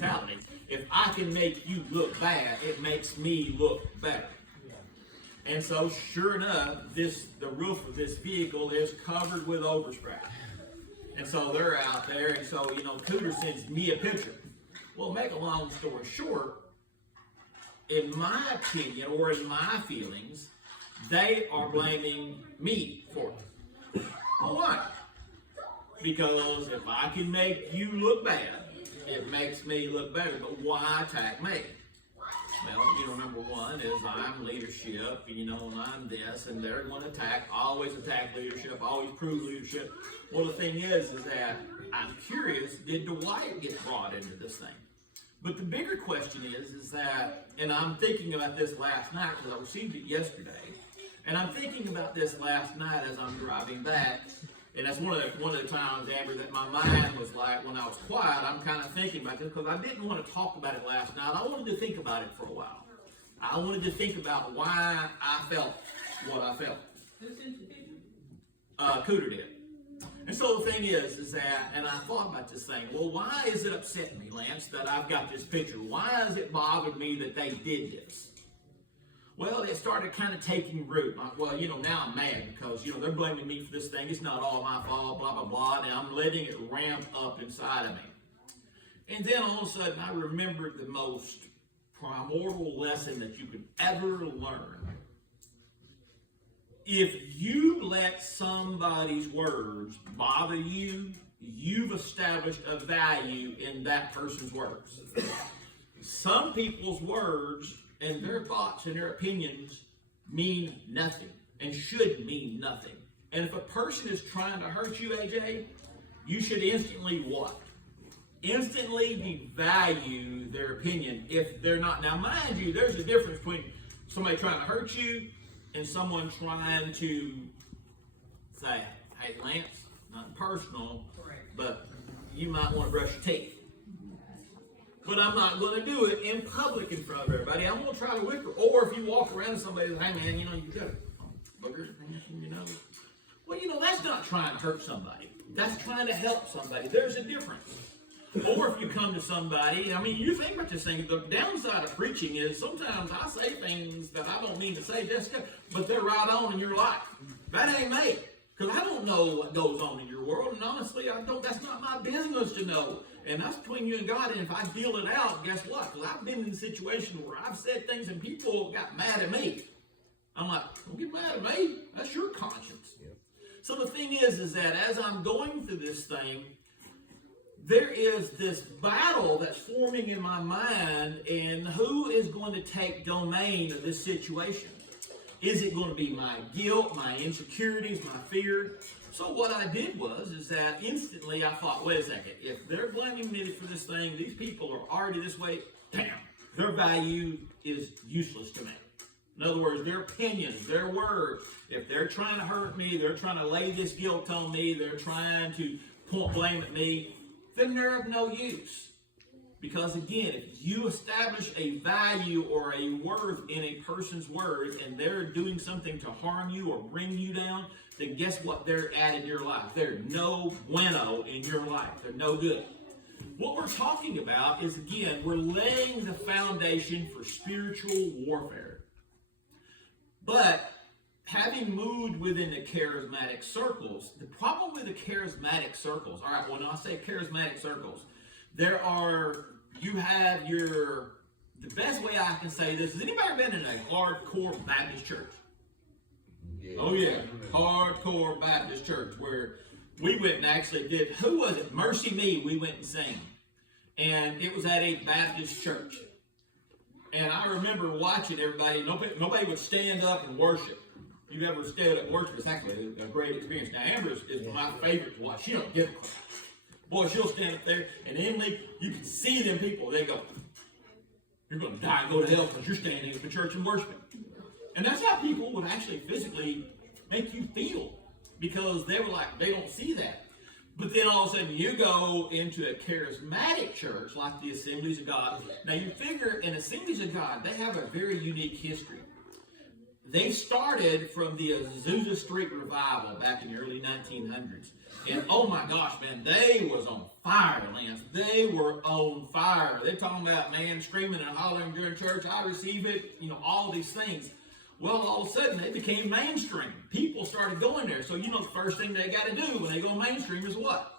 mentality. If I can make you look bad, it makes me look better. And so, sure enough, the roof of this vehicle is covered with overspray. And so they're out there, and so, Cooter sends me a picture. Well, make a long story short, in my opinion, or in my feelings, they are blaming me for it. Well, why? Because if I can make you look bad, it makes me look better. But why attack me? Well, number one is I'm leadership, and I'm this, and they're going to always attack leadership, always prove leadership. Well, the thing is that I'm curious, did Dwight get brought into this thing? But the bigger question is that, and I'm thinking about this last night because I received it yesterday, and I'm thinking about this last night as I'm driving back, and that's one of the times, Amber, that my mind was like, when I was quiet, I'm kind of thinking about this because I didn't want to talk about it last night. I wanted to think about it for a while. I wanted to think about why I felt what I felt. Cooter did. And so the thing is that, and I thought about this thing, well, why is it upsetting me, Lance, that I've got this picture? Why has it bothered me that they did this? Well, it started kind of taking root. Like, well, now I'm mad because, they're blaming me for this thing. It's not all my fault, blah, blah, blah. And I'm letting it ramp up inside of me. And then all of a sudden, I remembered the most primordial lesson that you could ever learn. If you let somebody's words bother you, you've established a value in that person's words. Some people's words and their thoughts and their opinions mean nothing and should mean nothing. And if a person is trying to hurt you, AJ, you should instantly what? Instantly devalue their opinion if they're not. Now, mind you, there's a difference between somebody trying to hurt you and someone trying to say, hey, Lance, not personal, but you might want to brush your teeth. But I'm not going to do it in public in front of everybody. I'm going to try to whisper. Or if you walk around and somebody says, hey, man, you got a booger in your nose. Well, that's not trying to hurt somebody. That's trying to help somebody. There's a difference. Or if you come to somebody, you think about this thing, the downside of preaching is sometimes I say things that I don't mean to say, Jessica, but they're right on in your life. That ain't me. Because I don't know what goes on in your world, and honestly, that's not my business to know. And that's between you and God, and if I deal it out, guess what? Because I've been in a situation where I've said things and people got mad at me. I'm like, don't get mad at me. That's your conscience. Yeah. So the thing is that as I'm going through this thing, there is this battle that's forming in my mind, and who is going to take domain of this situation? Is it going to be my guilt, my insecurities, my fear? So what I did is that instantly I thought, wait a second, if they're blaming me for this thing, these people are already this way, damn, their value is useless to me. In other words, their opinions, their words, if they're trying to hurt me, they're trying to lay this guilt on me, they're trying to point blame at me, then they're of no use. Because again, if you establish a value or a worth in a person's words and they're doing something to harm you or bring you down, then guess what they're at in your life? They're no bueno in your life. They're no good. What we're talking about is, again, we're laying the foundation for spiritual warfare. But having moved within the charismatic circles, the problem with the charismatic circles, all right, when I say charismatic circles, the best way I can say this, has anybody been in a hardcore Baptist church? Yeah. Oh yeah, hardcore Baptist church where we went and actually did, who was it? Mercy Me, we went and sang. And it was at a Baptist church. And I remember watching everybody, nobody would stand up and worship. If you've ever stood up and worship, it's actually a great experience. Now Amber is my favorite to watch. She don't give a crap. Boy, she'll stand up there, and Emily, you can see them people. They go, you're going to die and go to hell because you're standing at the church and worshiping. And that's how people would actually physically make you feel, because they were like, they don't see that. But then all of a sudden, you go into a charismatic church like the Assemblies of God. Now, you figure in Assemblies of God, they have a very unique history. They started from the Azusa Street revival back in the early 1900s. And oh my gosh, man, they was on fire, Lance. They were on fire. They're talking about, man, screaming and hollering during church, I receive it, all these things. Well, all of a sudden, they became mainstream. People started going there. So, the first thing they got to do when they go mainstream is what?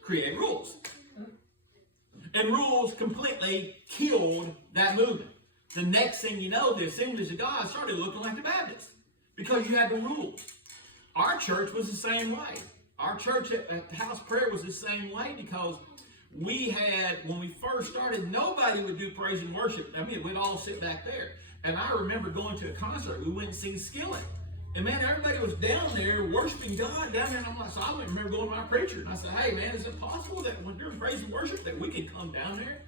Create rules. And rules completely killed that movement. The next thing you know, the Assemblies of God started looking like the Baptists because you had the rules. Our church was the same way. Our church at House Prayer was the same way because we had, when we first started, nobody would do praise and worship. I mean, we'd all sit back there. And I remember going to a concert. We went and sing Skillet. And man, everybody was down there worshiping God down there. And I'm like, so I remember going to my preacher. And I said, hey man, is it possible that when there's praise and worship that we can come down there?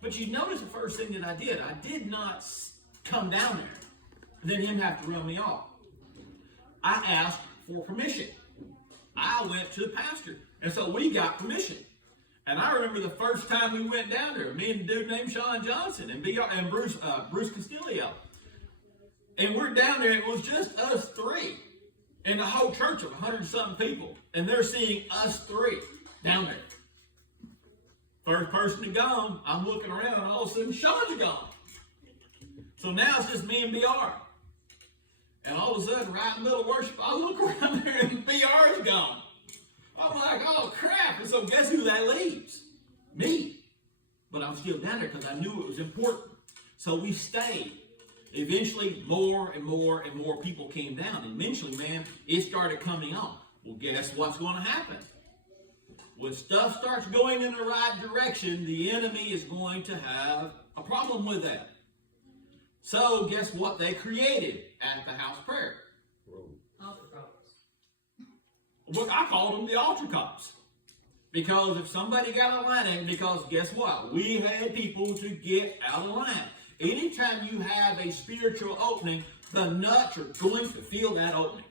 But you notice the first thing that I did not come down there. And then him have to run me off. I asked for permission. I went to the pastor. And so we got permission. And I remember the first time we went down there, me and a dude named Sean Johnson and Bruce Castillo. And we're down there, and it was just us three. And the whole church of 100-something people. And they're seeing us three down there. First person to gone, I'm looking around, and all of a sudden Sean's gone. So now it's just me and BR. And all of a sudden, right in the middle of worship, I look around there and BR's gone. I'm like, oh crap. And so guess who that leaves? Me. But I'm still down there because I knew it was important. So we stayed. Eventually, more and more and more people came down. And eventually, man, it started coming on. Well, guess what's going to happen? When stuff starts going in the right direction, the enemy is going to have a problem with that. So, guess what they created at the house prayer? Altar cops. Well, I called them the altar cops. Because if somebody got out of line, because guess what? We had people to get out of line. Anytime you have a spiritual opening, the nuts are going to feel that opening.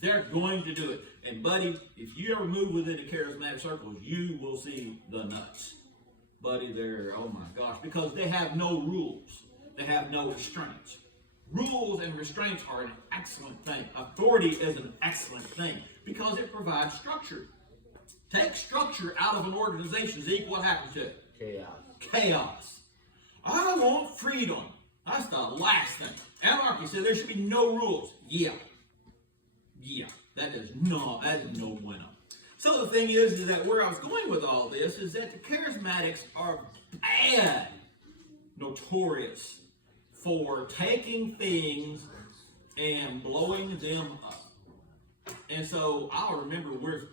They're going to do it. And buddy, if you ever move within the charismatic circles, you will see the nuts. Buddy, they're, oh my gosh, because they have no rules. They have no restraints. Rules and restraints are an excellent thing. Authority is an excellent thing because it provides structure. Take structure out of an organization, Zeke, what happens to it? Chaos. I want freedom. That's the last thing. Anarchy said there should be no rules. Yeah. That is no bueno. So the thing is that where I was going with all this is that the charismatics are bad, notorious for taking things and blowing them up. And so I'll remember where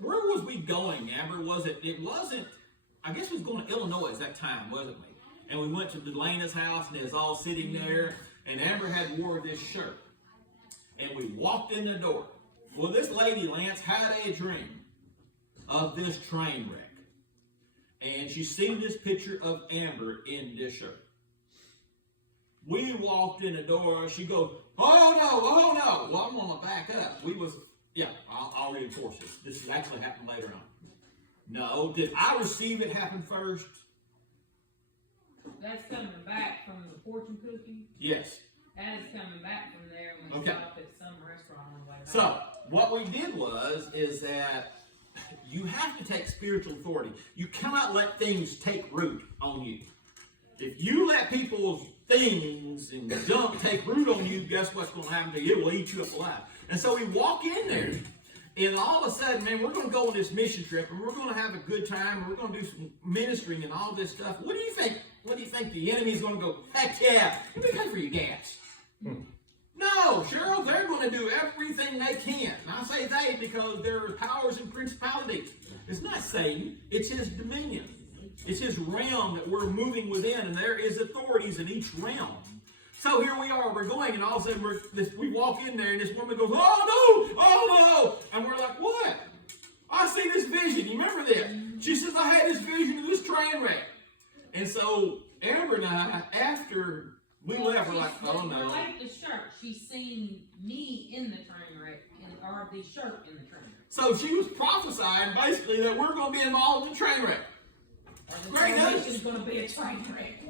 was we going, Amber? It wasn't, I guess we was going to Illinois at that time, wasn't we? And we went to Delena's house, and they was all sitting there, and Amber had wore this shirt. And we walked in the door. Well, this lady, Lance, had a dream of this train wreck. And she seen this picture of Amber in this shirt. We walked in the door, she goes, oh no. Well, I'm going to back up. I'll reinforce this. This has actually happened later on. No, did I receive it happen first? That's coming back from the fortune cookie? Yes. That is coming back from there when we stopped at some restaurant on the way back. So, what we did is that you have to take spiritual authority. You cannot let things take root on you. If you let people's things and junk take root on you, guess what's going to happen to you? It will eat you up alive. And so we walk in there, and all of a sudden, man, we're going to go on this mission trip, and we're going to have a good time, and we're going to do some ministering and all this stuff. What do you think? What do you think? The enemy's going to go, heck yeah, let me pay for your gas. No, Cheryl, they're going to do everything they can. And I say they because there are powers and principalities. It's not Satan. It's his dominion. It's his realm that we're moving within, and there is authorities in each realm. So here we are, we're going, and all of a sudden we walk in there, and this woman goes, oh no, and we're like, what? I see this vision. You remember this? She says, I had this vision of this train wreck. And so Amber and I, after we left, we're like, oh no. Like the shirt, she's seen me in the train wreck, or the shirt in the train wreck. So she was prophesying basically that we're going to be involved in the train wreck. Great news. It's going to be a train wreck.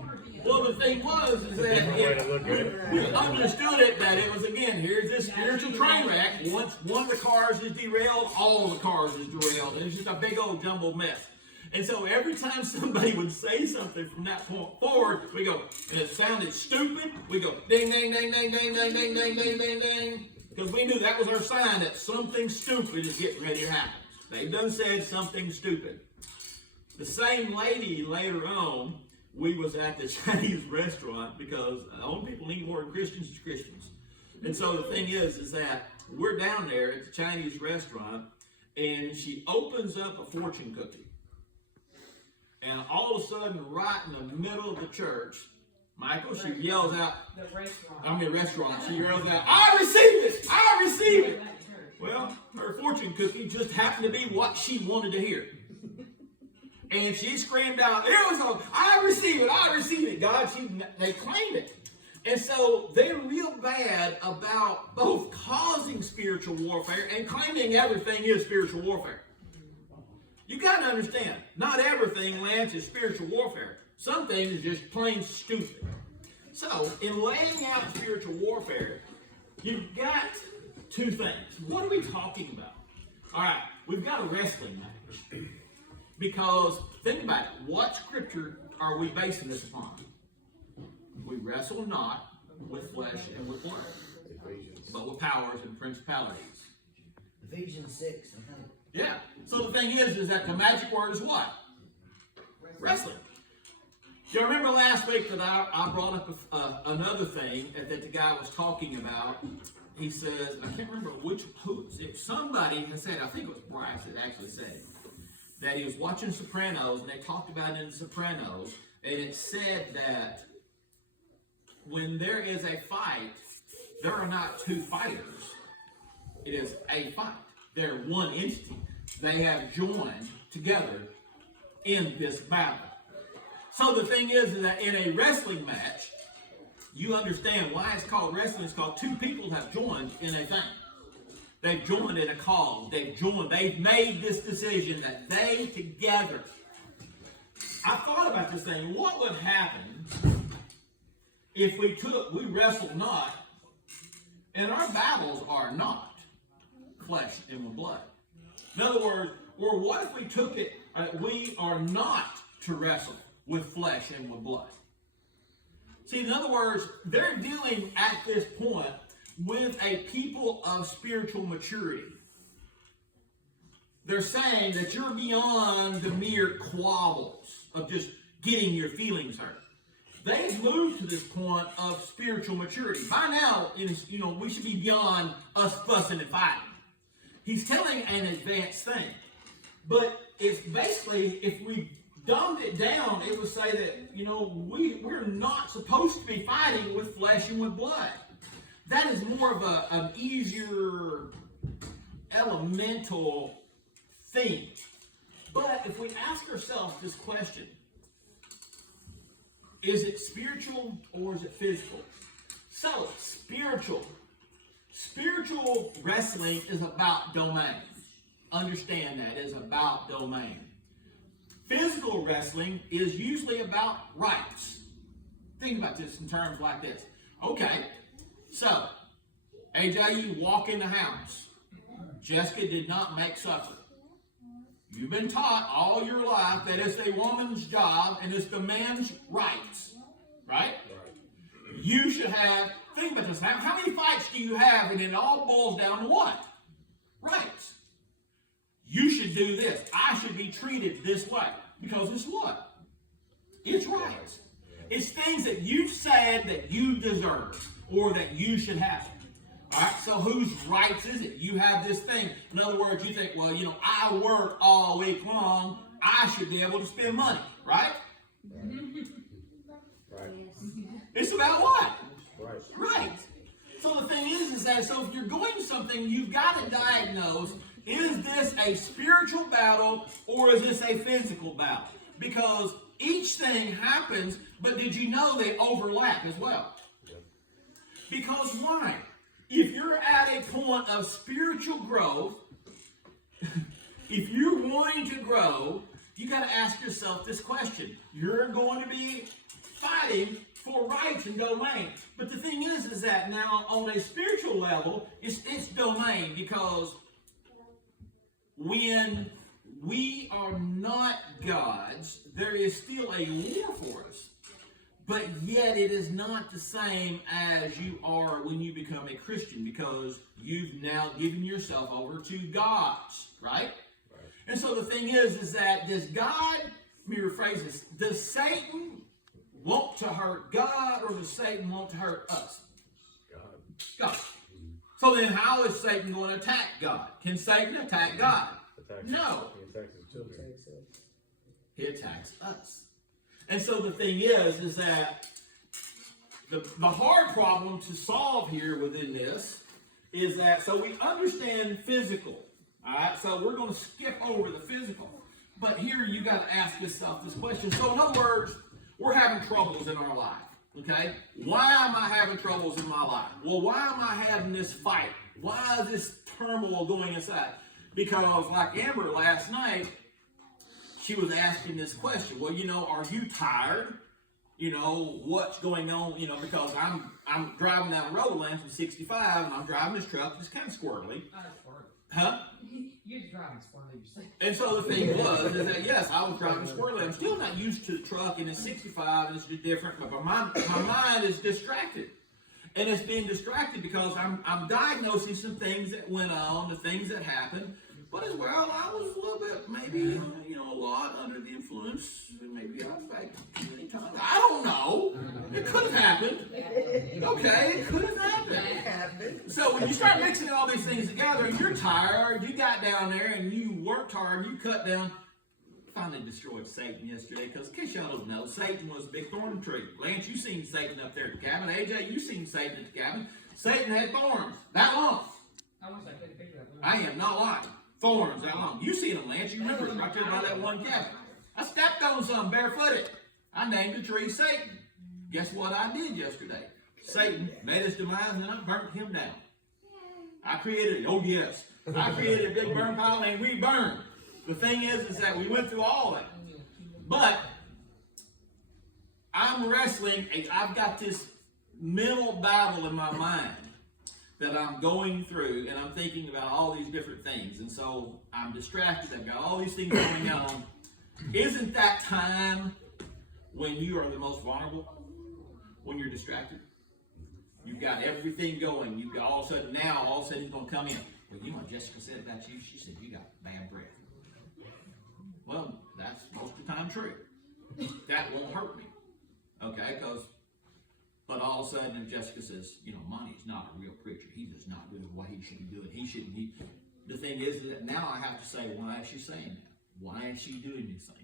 Well, the thing was is that we understood it that it was, again, here's this spiritual train wreck. Once one of the cars is derailed, all of the cars is derailed. And it's just a big old jumbled mess. And so every time somebody would say something from that point forward, we go, and it sounded stupid, we go, ding, ding, ding, ding, ding, ding, ding, ding, ding, ding, ding. Because we knew that was our sign that something stupid is getting ready to happen. They done said something stupid. The same lady later on, we was at the Chinese restaurant, because the only people need more than Christians is Christians. And so the thing is that we're down there at the Chinese restaurant, and she opens up a fortune cookie. And all of a sudden, right in the middle of the church, Michael, she yells out, restaurant, she yells out, I received it! I received it! Well, her fortune cookie just happened to be what she wanted to hear. And she screamed out, I receive it, I receive it. God, they claimed it. And so they're real bad about both causing spiritual warfare and claiming everything is spiritual warfare. You got to understand, not everything lands as spiritual warfare. Some things is just plain stupid. So, in laying out spiritual warfare, you've got two things. What are we talking about? All right, we've got a wrestling match. Because, think about it, what scripture are we basing this upon? We wrestle not with flesh and with blood, but with powers and principalities. Ephesians 6. Yeah. So the thing is that the magic word is what? Wrestling. Do you remember last week that I brought up another thing that the guy was talking about? He says, I can't remember somebody has said, I think it was Bryce that actually said, that he was watching Sopranos, and they talked about it in the Sopranos, and it said that when there is a fight, there are not two fighters. It is a fight. They're one entity. They have joined together in this battle. So the thing is that in a wrestling match, you understand why it's called wrestling. It's called two people have joined in a thing. They've joined in a cause. They've made this decision that they together. I thought about this thing. What would happen if we wrestle not, and our battles are not flesh and with blood? In other words, or what if we took it, we are not to wrestle with flesh and with blood? See, in other words, they're dealing at this point with a people of spiritual maturity. They're saying that you're beyond the mere quabbles of just getting your feelings hurt. They've moved to this point of spiritual maturity. By now, we should be beyond us fussing and fighting. He's telling an advanced thing. But it's basically, if we dumbed it down, it would say that, we're not supposed to be fighting with flesh and with blood. That is more of an easier, elemental thing. But if we ask ourselves this question, is it spiritual or is it physical? So, spiritual. Spiritual wrestling is about domain. Understand that. It is about domain. Physical wrestling is usually about rights. Think about this in terms like this. Okay, so, AJ, you walk in the house. Jessica did not make supper. You've been taught all your life that it's a woman's job and it's the man's rights. Right? You should have, think about this now, how many fights do you have, and it all boils down to what? Rights. You should do this. I should be treated this way. Because it's what? It's rights. It's things that you've said that you deserve or that you should have. All right, so whose rights is it? You have this thing. In other words, you think, well, I work all week long. I should be able to spend money, right? Right. It's about what? Right. Right. So the thing is that, so if you're going to something, you've got to diagnose, is this a spiritual battle or is this a physical battle? Because each thing happens, but did you know they overlap as well? Because why? If you're at a point of spiritual growth, if you're wanting to grow, you got to ask yourself this question. You're going to be fighting for rights and domain. But the thing is that now on a spiritual level, it's domain, because when we are not gods, there is still a war for us. But yet it is not the same as you are when you become a Christian, because you've now given yourself over to gods, right? And so the thing is that does God, let me rephrase this, does Satan want to hurt God, or does Satan want to hurt us? God. So then how is Satan going to attack God? Can Satan attack God? No. He attacks us. And so the thing is that the hard problem to solve here within this is that, so we understand physical, all right? So we're going to skip over the physical. But here you got to ask yourself this question. So in other words, we're having troubles in our life, okay? Why am I having troubles in my life? Well, why am I having this fight? Why is this turmoil going inside? Because like Amber last night, she was asking this question. Well, are you tired? What's going on? Because I'm driving down the road, Lansing 65, and I'm driving this truck. It's kind of squirrely. Huh? You're driving squirrely yourself. And so the thing was, is that yes, I was driving squirrely. I'm still not used to the truck, and it's 65, and it's just different. But my mind is distracted. And it's being distracted because I'm diagnosing some things that went on, the things that happened. But as well, I was a little bit, maybe, a lot under the influence. Maybe I faked many times. I don't know. It could have happened. Okay, it could have happened. So when you start mixing all these things together, and you're tired, you got down there and you worked hard, you cut down. Finally destroyed Satan yesterday, because in case y'all don't know, Satan was a big thorn tree. Lance, you seen Satan up there at the cabin. AJ, you seen Satan at the cabin. Satan had thorns that long. I wish I could have figured that. I am not lying. Thorns that long. You seen them, Lance. You remember it right there by that one cabin. I stepped on some barefooted. I named the tree Satan. Guess what I did yesterday? Satan made his demise, and I burnt him down. I created a big burn pile, and we burned. The thing is that we went through all of it. But I'm wrestling. I've got this mental battle in my mind that I'm going through, and I'm thinking about all these different things. And so I'm distracted. I've got all these things going on. Isn't that time when you are the most vulnerable? When you're distracted? You've got everything going. You've got all of a sudden he's going to come in. Well, you know what Jessica said about you? She said you got bad breath. Well, that's most of the time true. That won't hurt me. Okay, but all of a sudden Jessica says, Monty's not a real preacher. He's just not doing what he should be doing. The thing is that now I have to say, why is she saying that? Why is she doing these things?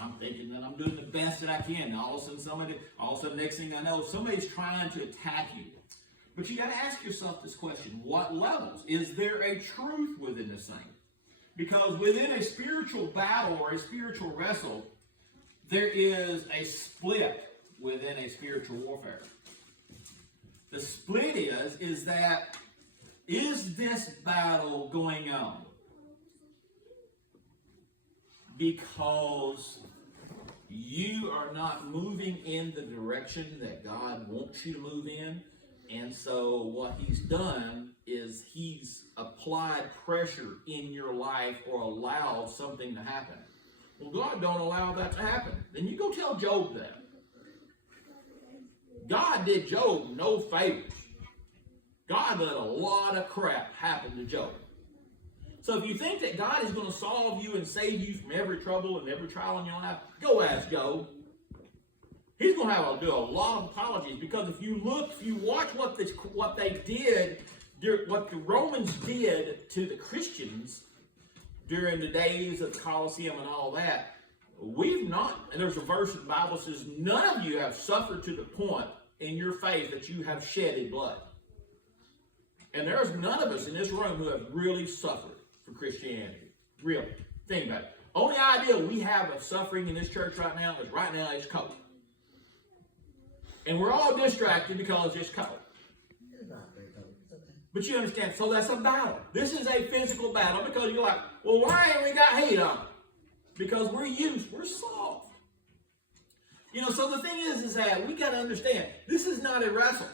I'm thinking that I'm doing the best that I can. And all of a sudden, next thing I know, somebody's trying to attack you. But you got to ask yourself this question: what levels? Is there a truth within this thing? Because within a spiritual battle or a spiritual wrestle, there is a split within a spiritual warfare. The split is that, is this battle going on because you are not moving in the direction that God wants you to move in? And so what he's done is he's applied pressure in your life or allowed something to happen. Well, God don't allow that to happen. Then you go tell Job that. God did Job no favors. God let a lot of crap happen to Job. So if you think that God is going to solve you and save you from every trouble and every trial in your life, go ask Job. He's going to have to do a lot of apologies, because if you watch what they did, what the Romans did to the Christians during the days of the Colosseum and all that, and there's a verse in the Bible that says, none of you have suffered to the point in your faith that you have shedded blood. And there's none of us in this room who have really suffered for Christianity. Really. Think about it. Only idea we have of suffering in this church right now is it's COVID. And we're all distracted because it's cold. But you understand, so that's a battle. This is a physical battle, because you're like, well, why ain't we got heat on? Because we're soft. So the thing is that we got to understand, this is not a wrestle.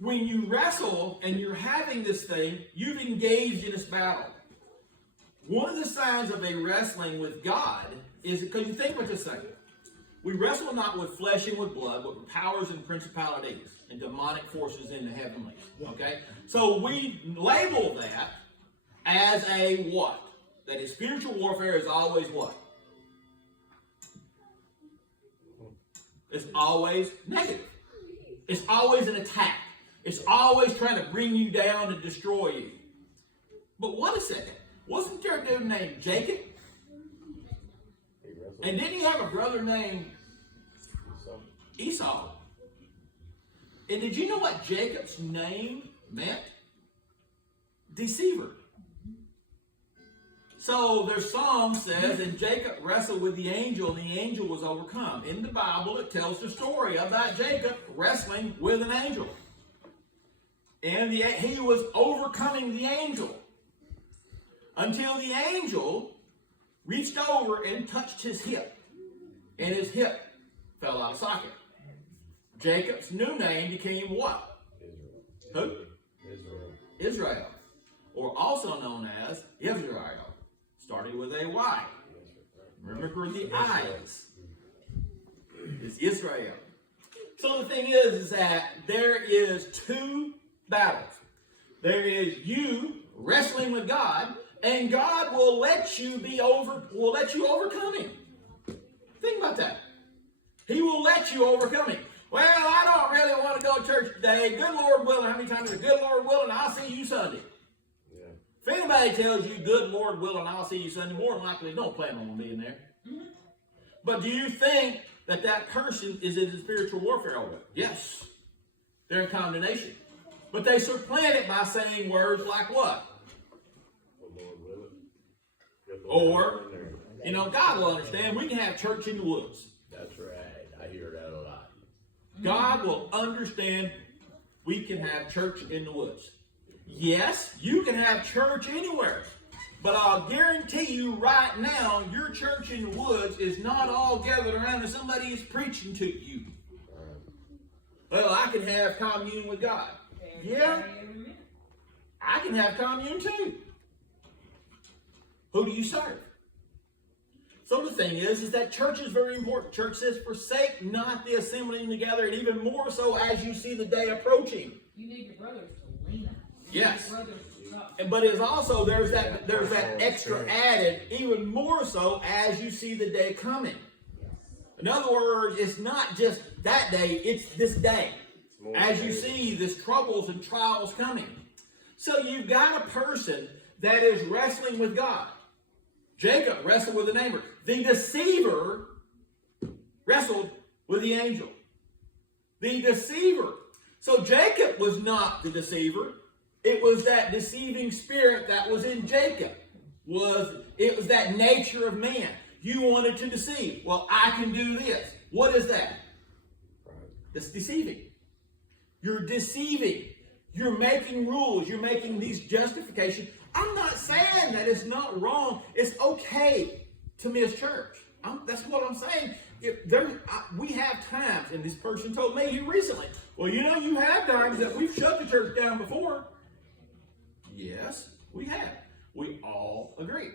When you wrestle and you're having this thing, you've engaged in this battle. One of the signs of a wrestling with God is, because you think what this thing, we wrestle not with flesh and with blood, but with powers and principalities and demonic forces in the heavenlies. Okay? So we label that as a what? That is, spiritual warfare is always what? It's always negative. It's always an attack. It's always trying to bring you down and destroy you. But what is that? Wasn't there a dude named Jacob? And didn't he have a brother named Esau? And did you know what Jacob's name meant? Deceiver. So their song says, and Jacob wrestled with the angel, and the angel was overcome. In the Bible, it tells the story about Jacob wrestling with an angel. And he was overcoming the angel until the angel reached over and touched his hip. And his hip fell out of socket. Jacob's new name became what? Who? Israel. Or also known as Israel. Starting with a Y. Remember the eyes. It's Israel. So the thing is that there is two battles. There is you wrestling with God, and God will let you overcome him. Think about that. He will let you overcome him. Well, I don't really want to go to church today. Good Lord willing. How many times is good Lord willing? I'll see you Sunday. Yeah. If anybody tells you good Lord willing, I'll see you Sunday, more than likely don't plan on being there. Mm-hmm. But do you think that person is in spiritual warfare over it? Yes. They're in condemnation. But they supplant it by saying words like what? Or, God will understand. We can have church in the woods. That's right. I hear that a lot. God will understand we can have church in the woods. Yes, you can have church anywhere. But I'll guarantee you right now, your church in the woods is not all gathered around and somebody is preaching to you. Well, I can have commune with God. Yeah, I can have commune too. Who do you serve? So the thing is that church is very important. Church says, forsake not the assembling together, and even more so as you see the day approaching. You need your brothers to lean on. Yes. But it's also, there's that extra added, even more so as you see the day coming. In other words, it's not just that day, it's this day. As you see this troubles and trials coming. So you've got a person that is wrestling with God. Jacob wrestled with the neighbor. The deceiver wrestled with the angel. The deceiver. So Jacob was not the deceiver. It was that deceiving spirit that was in Jacob. It was that nature of man. You wanted to deceive. Well, I can do this. What is that? It's deceiving. You're deceiving. You're making rules. You're making these justifications. I'm not saying that it's not wrong. It's okay to miss church. That's what I'm saying. We have times, and this person told me here recently, well, you have times that we've shut the church down before. Yes, we have. We all agree.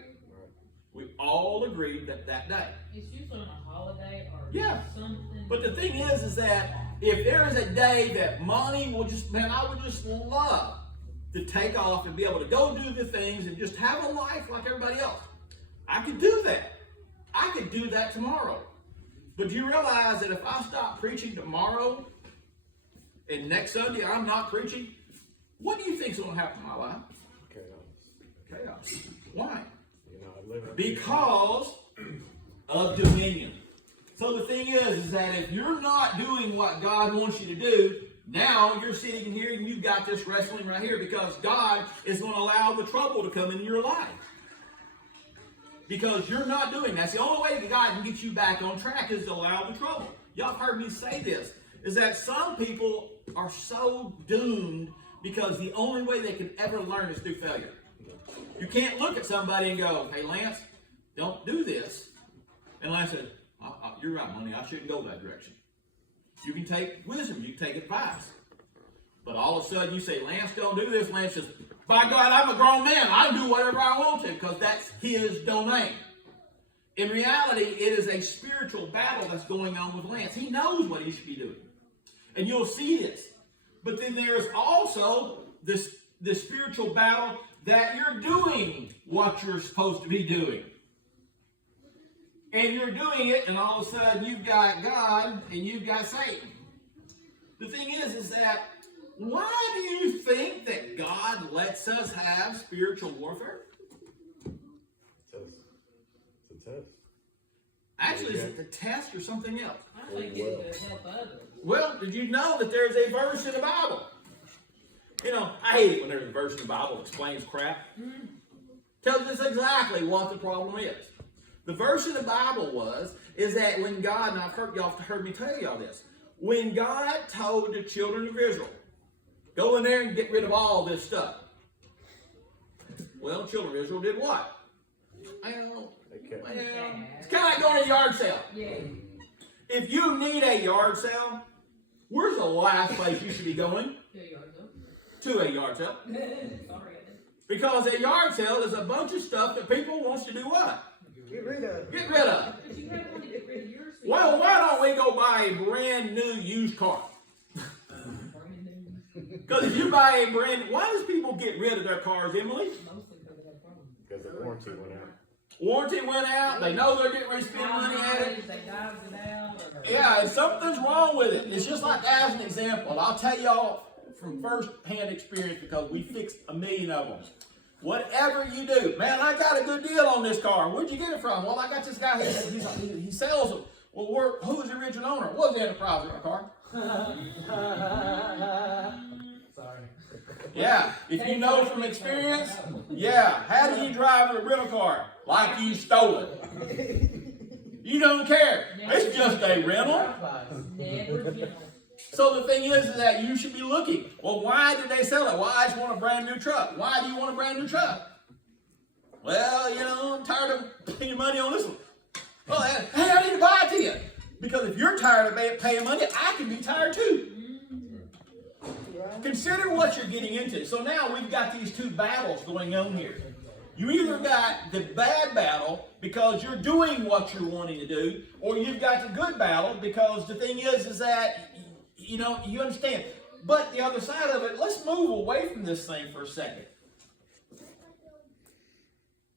We all agreed that day. It's usually on a holiday or something. But the thing is that if there is a day that money will I would just love to take off and be able to go do the things and just have a life like everybody else. I could do that. I could do that tomorrow. But do you realize that if I stop preaching tomorrow and next Sunday I'm not preaching, what do you think is going to happen in my life? Chaos. Why? Because of dominion. So the thing is that if you're not doing what God wants you to do, now you're sitting here and you've got this wrestling right here because God is going to allow the trouble to come into your life. Because you're not doing that. That's the only way that God can get you back on track is to allow the trouble. Y'all have heard me say this, is that some people are so doomed because the only way they can ever learn is through failure. You can't look at somebody and go, hey, Lance, don't do this. And Lance said, you're right, honey, I shouldn't go that direction. You can take wisdom, you can take advice. But all of a sudden you say, Lance, don't do this. Lance says, by God, I'm a grown man. I can do whatever I want to because that's his domain. In reality, it is a spiritual battle that's going on with Lance. He knows what he should be doing. And you'll see this. But then there is also this spiritual battle that you're doing what you're supposed to be doing. And you're doing it, and all of a sudden you've got God and you've got Satan. The thing is that why do you think that God lets us have spiritual warfare? It's a test. Actually, is it the test or something else? I think it's to help others. Well, did you know that there's a verse in the Bible? You know, I hate it when there's a verse in the Bible that explains crap. Tells us exactly what the problem is. The verse in the Bible is that when God, and I've heard y'all heard me tell y'all this, when God told the children of Israel, go in there and get rid of all this stuff. Well, the children of Israel did what? It's kind of like going to a yard sale. Yeah. If you need a yard sale, where's the last place you should be going? To a yard sale. Sorry. Because a yard sale is a bunch of stuff that people wants to do what? Get rid of. Get rid of. But you have to get rid of yours. Well, why don't we go buy a brand new used car? Because if you buy a why does people get rid of their cars, Emily? Mostly because of that problem. Because the warranty went out. Warranty went out. They know they're getting ready to spend money at it. They dives it out. Yeah, and something's wrong with it. It's just like, as an example, I'll tell y'all from first-hand experience because we fixed 1 million of them. Whatever you do, man, I got a good deal on this car. Where'd you get it from? Well, I got this guy. He sells them. Well, who's the original owner? What's the enterprise of the car? Sorry. Yeah, if you know from experience, yeah. How do you drive a rental car? Like you stole it. You don't care. It's just a rental. Never get on. So the thing is that you should be looking. Well, why did they sell it? Well, I just want a brand new truck. Why do you want a brand new truck? Well, you know, I'm tired of paying money on this one. Well, hey, I need to buy it to you. Because if you're tired of paying money, I can be tired too. Consider what you're getting into. So now we've got these two battles going on here. You either got the bad battle because you're doing what you're wanting to do, or you've got the good battle because the thing is that, you know, you understand. But the other side of it, let's move away from this thing for a second.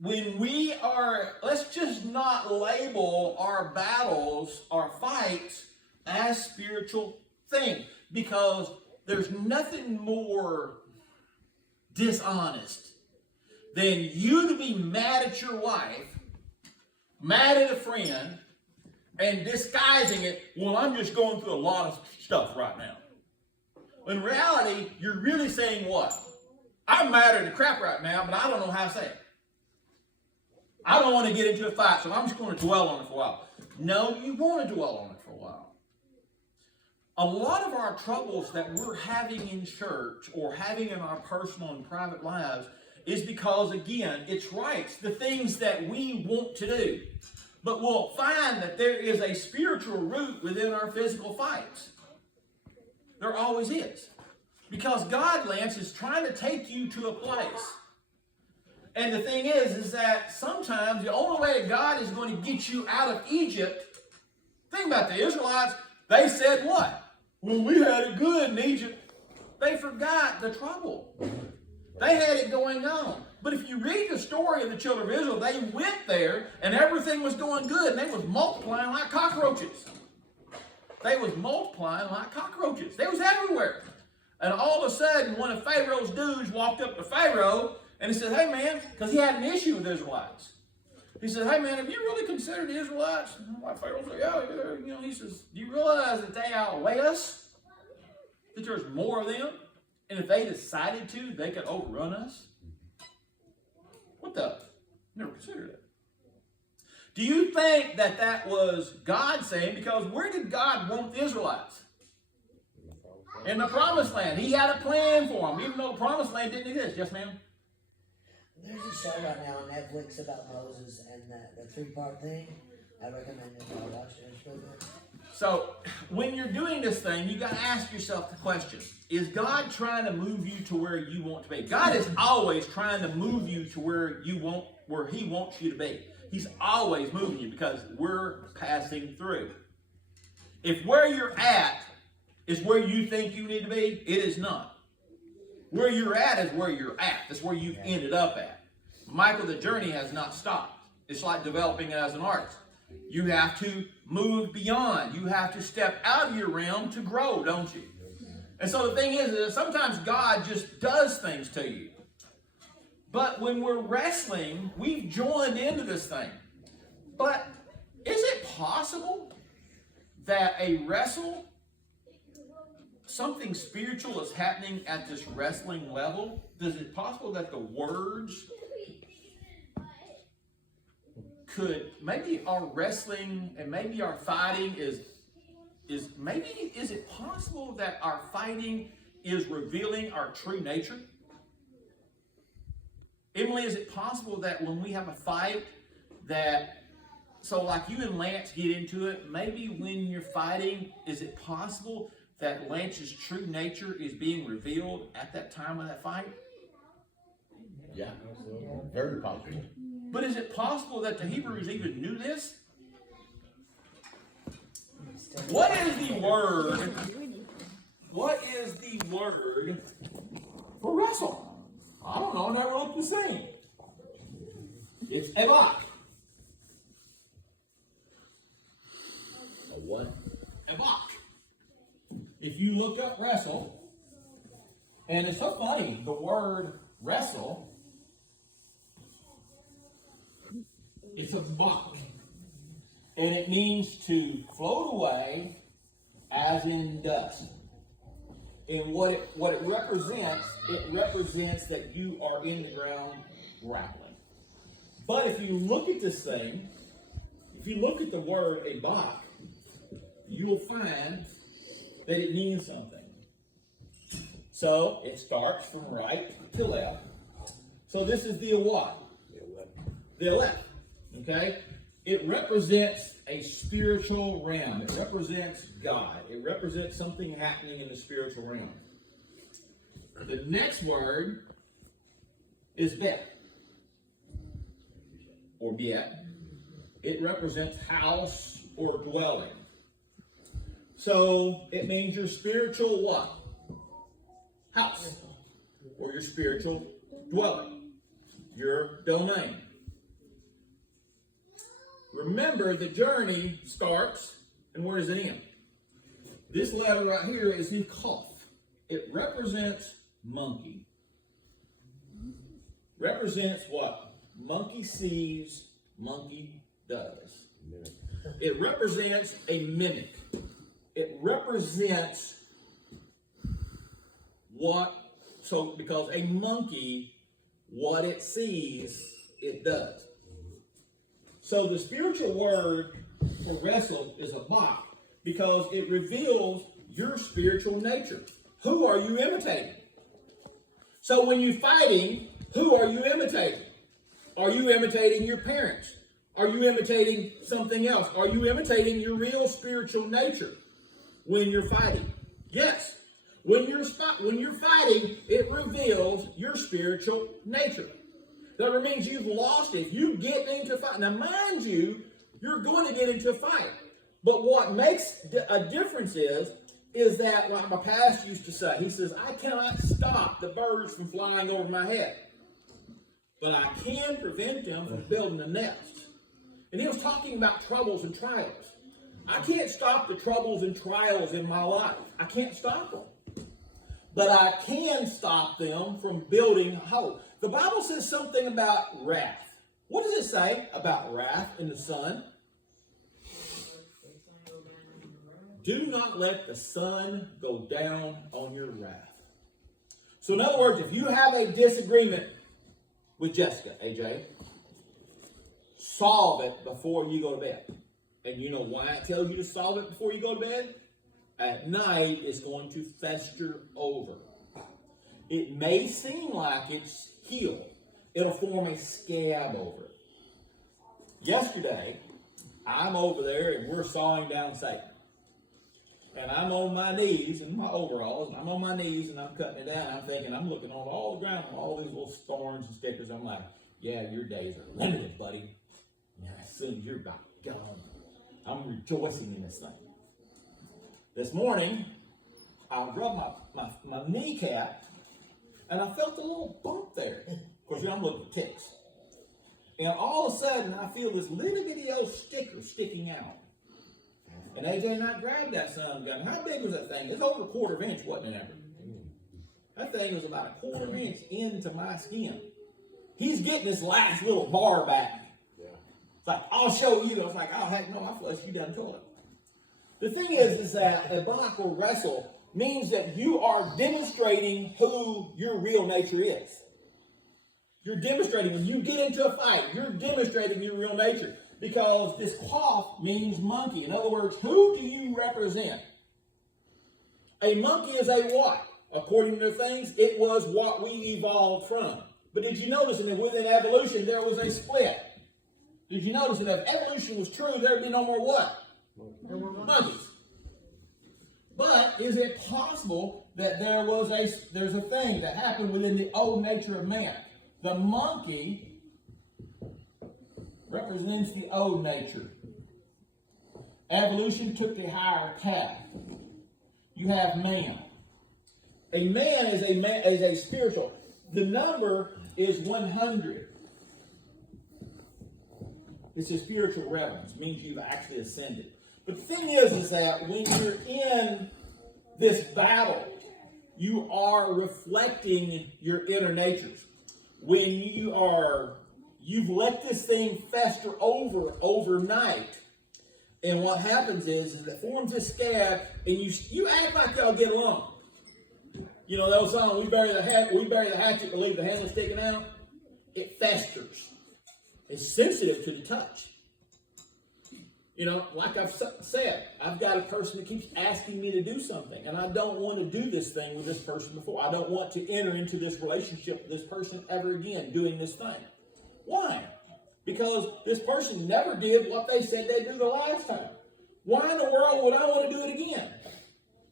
When we are, let's just not label our battles, our fights, as spiritual things. Because there's nothing more dishonest than you to be mad at your wife, mad at a friend, and disguising it, well, I'm just going through a lot of stuff right now. In reality, you're really saying what? I'm mad at the crap right now, but I don't know how to say it. I don't want to get into a fight, so I'm just going to dwell on it for a while. No, you want to dwell on it for a while. A lot of our troubles that we're having in church or having in our personal and private lives is because, again, it's rights, the things that we want to do. But we'll find that there is a spiritual root within our physical fights. There always is. Because God, Lance, is trying to take you to a place. And the thing is that sometimes the only way that God is going to get you out of Egypt, think about the Israelites, they said what? Well, we had it good in Egypt. They forgot the trouble. They had it going on. But if you read the story of the children of Israel, they went there and everything was going good and they was multiplying like cockroaches. They was multiplying like cockroaches. They was everywhere. And all of a sudden, one of Pharaoh's dudes walked up to Pharaoh and he said, hey man, because he had an issue with the Israelites. He said, hey man, have you really considered the Israelites? And like Pharaoh said, yeah, you know, he says, do you realize that they outweigh us? That there's more of them? And if they decided to, they could overrun us? What the? Never considered that. Do you think that that was God saying? Because where did God want the Israelites? In the promised land. He had a plan for them, even though the promised land didn't exist. Yes, ma'am? There's a show right now on Netflix about Moses and the three-part thing. I recommend it. I watched it. It's really good. So, when you're doing this thing, you got to ask yourself the question: is God trying to move you to where you want to be? God is always trying to move you to where He wants you to be. He's always moving you because we're passing through. If where you're at is where you think you need to be, it is not. Where you're at is where you're at. That's where you've ended up at. Michael, the journey has not stopped. It's like developing as an artist. You have to move beyond. You have to step out of your realm to grow, don't you? And so the thing is that sometimes God just does things to you. But when we're wrestling, we've joined into this thing. But is it possible that a wrestle, something spiritual is happening at this wrestling level? Is it possible that the words could, maybe our wrestling and maybe our fighting is it possible that our fighting is revealing our true nature? Emily, is it possible that when we have a fight so like you and Lance get into it, maybe when you're fighting, is it possible that Lance's true nature is being revealed at that time of that fight? Yeah, very possible. But is it possible that the Hebrews even knew this? What is the word? What is the word for wrestle? I don't know. I never looked the same. It's evak. A what? Evak. If you look up wrestle, and it's so funny, the word wrestle, it's a bach. And it means to float away as in dust. And what it represents that you are in the ground grappling. But if you look at this thing, if you look at the word ebak, you will find that it means something. So it starts from right to left. So this is the what? The left. Okay? It represents a spiritual realm. It represents God. It represents something happening in the spiritual realm. The next word is Bet, or Biet. It represents house or dwelling. So it means your spiritual what? House, or your spiritual dwelling, your domain. Remember, the journey starts, and where does it end? This letter right here is in Kaf. It represents monkey. Represents what? Monkey sees, monkey does. It represents a mimic. It represents what, so because a monkey, what it sees, it does. So the spiritual word for wrestle is a bach because it reveals your spiritual nature. Who are you imitating? So when you're fighting, who are you imitating? Are you imitating your parents? Are you imitating something else? Are you imitating your real spiritual nature when you're fighting? Yes. When you're fighting, it reveals your spiritual nature. That means you've lost it. If you get into a fight, now mind you, you're going to get into a fight. But what makes a difference is that, like my pastor used to say, he says, I cannot stop the birds from flying over my head, but I can prevent them from building a nest. And he was talking about troubles and trials. I can't stop the troubles and trials in my life. I can't stop them. But I can stop them from building hope. The Bible says something about wrath. What does it say about wrath in the sun? Do not let the sun go down on your wrath. So in other words, if you have a disagreement with Jessica, AJ, solve it before you go to bed. And you know why I tell you to solve it before you go to bed? At night, it's going to fester over. It may seem like it's healed. it'll form a scab over it. Yesterday, I'm over there and we're sawing down Satan. And I'm on my knees in my overalls, and I'm on my knees and I'm cutting it down. I'm thinking, I'm looking on all the ground, all these little thorns and stickers. I'm like, yeah, your days are limited, buddy. And as soon as you're about gone, I'm rejoicing in this thing. This morning, I rubbed my kneecap, and I felt a little bump there. Of course, I'm looking for ticks. And all of a sudden, I feel this little bitty old sticker sticking out. And AJ and I grabbed that son of a gun. How big was that thing? It's over a quarter of an inch, wasn't it, ever? That thing was about a quarter of an inch into my skin. He's getting this last little bar back. It's like, I'll show you. I was like, oh, heck no, I'll flush you down the toilet. The thing is that a block or wrestle means that you are demonstrating who your real nature is. You're demonstrating, when you get into a fight, you're demonstrating your real nature. Because this cloth means monkey. In other words, who do you represent? A monkey is a what? According to things, it was what we evolved from. But did you notice that within evolution there was a split? Did you notice that if evolution was true, there would be no more what? Monkeys. But is it possible that there's a thing that happened within the old nature of man? The monkey represents the old nature. Evolution took the higher path. You have man. A man is a spiritual. The number is 100. It's a spiritual reverence. It means you've actually ascended. But the thing is that when you're in this battle, you are reflecting your inner natures. When you've let this thing fester overnight, and what happens is it forms a scab, and you act like y'all get along. You know those songs, we bury the hatchet, but leave the handle sticking out? It festers. It's sensitive to the touch. You know, like I've said, I've got a person that keeps asking me to do something, and I don't want to do this thing with this person before. I don't want to enter into this relationship with this person ever again doing this thing. Why? Because this person never did what they said they'd do the last time. Why in the world would I want to do it again?